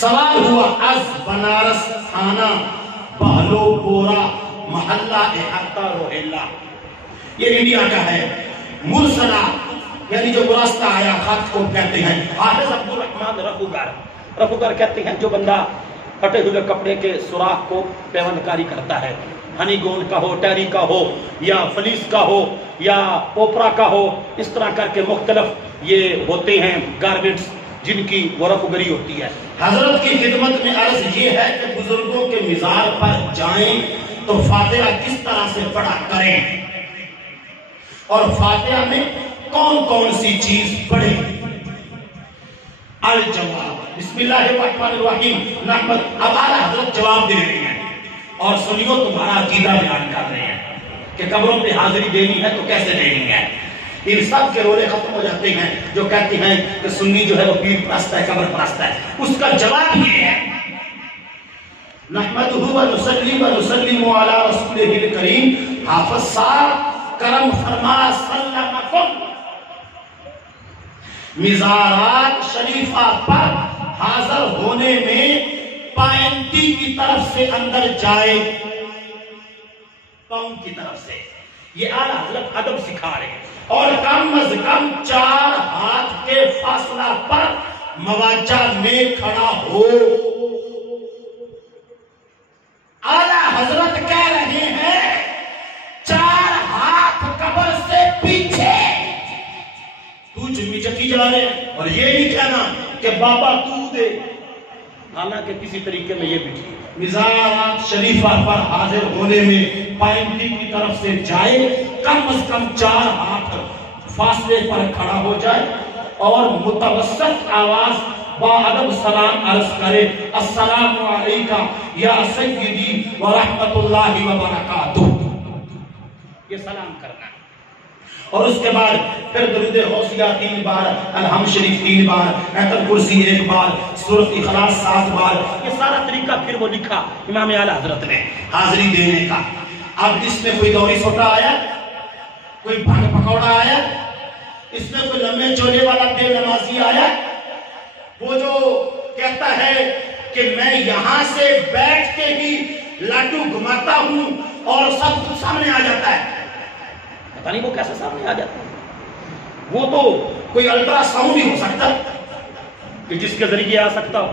سوال ہوا از بنارس تھانہ بہلو پورا محلہ احاطہ روہیلا، یہ انڈیا کا ہے۔ مرسلہ یعنی جو راستہ آیا خط کو کہتے ہیں۔ حافظ عبد الرحمن رفوگر کہتے ہیں جو بندہ پھٹے ہوئے کپڑے کے سوراخ کو پیوند کاری کرتا ہے، ہنی گونڈ کا ہو، ٹیری کا ہو، یا فلیس کا ہو، یا اوپرا کا ہو، اس طرح کر کے مختلف یہ ہوتے ہیں گارمنٹس جن کی وہ رفوگری ہوتی ہے۔ حضرت کی خدمت میں عرض یہ ہے کہ بزرگوں کے مزار پر جائیں تو فاتحہ کس طرح سے پڑھا کریں اور فاتحہ میں کون کون سی چیز پڑھیں؟ الجواب بسم اللہ الرحمن الرحیم نحمد۔ اب اعلیٰ حضرت جواب دے رہے ہیں اور سنیو تمہارا عقیدہ بیان کر رہے ہیں کہ قبروں پہ حاضری دینی ہے تو کیسے دینی ہے۔ ان سب کے رولے ختم ہو جاتے ہیں جو کہتے ہیں کہ سنی جو ہے وہ پیر پرست ہے، قبر پرست ہے۔ اس کا جواب یہ ہے نحمدہ و نصلی و نسلم علی رسولہ الکریم، حافظ صاحب کرم فرما سلمکم، مزارات شریفہ پر حاضر ہونے میں پائنٹی کی طرف سے اندر جائے، پاؤں کی طرف سے۔ یہ اعلیٰ حضرت ادب سکھا رہے ہیں، اور کم از کم 4 ہاتھ کے فاصلہ پر مواجہ میں کھڑا ہو۔ اعلیٰ حضرت کہہ رہے ہیں 4 ہاتھ قبر سے پیچھے۔ تو چکی جا رہے ہیں اور یہ نہیں کہنا کہ بابا تو دے، حالانکہ کسی طریقے میں یہ بھی ٹھیک۔ مزارات شریفہ پر حاضر ہونے میں پائنٹی کی طرف سے جائے، کم از کم 4 ہاتھ فاصلے پر کھڑا ہو جائے اور متوسط آواز با ادب سلام عرض کرے، السلام علیکہ یا سیدی ورحمت اللہ وبرکاتہ، یہ سلام کرنا ہے۔ اور اس کے بعد پھر درود غوثیہ 3 بار، الحمد شریف 3 بار، آیت الکرسی 1 بار، سورۃ اخلاص 7 بار۔ یہ سارا طریقہ پھر وہ لکھا امام اعلیٰ حضرت نے حاضری دینے کا۔ اب اس میں کوئی دوری سوٹا آیا، کوئی بھنگ پکوڑا آیا، اس میں کوئی لمبے چولے والا بے نمازی آیا، وہ جو کہتا ہے کہ میں یہاں سے بیٹھ کے ہی لاڈو گھماتا ہوں اور سب کچھ سامنے آ جاتا ہے، پتہ نہیں وہ کیسے سامنے آ جاتا ہے۔ وہ تو کوئی الٹرا ساؤنڈ ہی ہو سکتا کہ جس کے ذریعے آ سکتا ہو۔